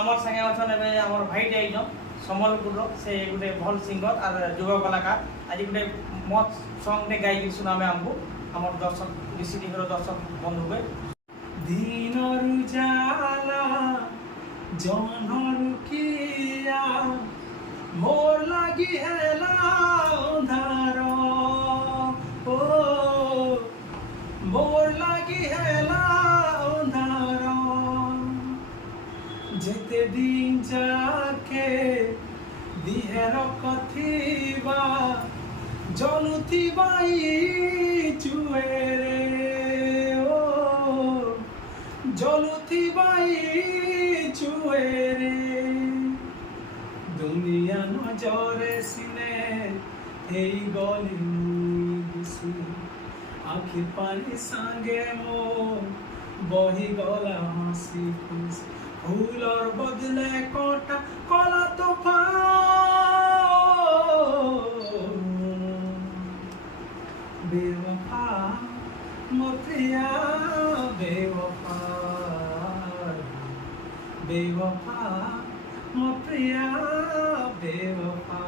আমার সাথে অছেন এবে আমার ভাইটে একজন সম্বলপুর সে গোটে ভাল সিঙ্গর আর যুব কলাকার আজ গোটে মত সংটে গাইকি শুনাবে আমକୁ আমার দর্শক বিসিটিভির দর্শক বন্ধুকে দিনরু জালা জনরু কিয়া মোর লাগি হেলা অন্ধার ও মোর লাগি হেলা অন্ধার যেতে দিন যাকে দিহের কথিবা জলুথিবাই চুয়েরে ও জলুথিবাই চুয়েরে দুনিয়া নজরে সিনে এই গলি দিছি আখি পানি সাঙ্গে মো বহি গলা হাসি খুশি ফুলর বদলে কটা কলা তোফা বেওফা মোর প্রিয়া বেওফা বেওফা মোর প্রিয়া বেওফা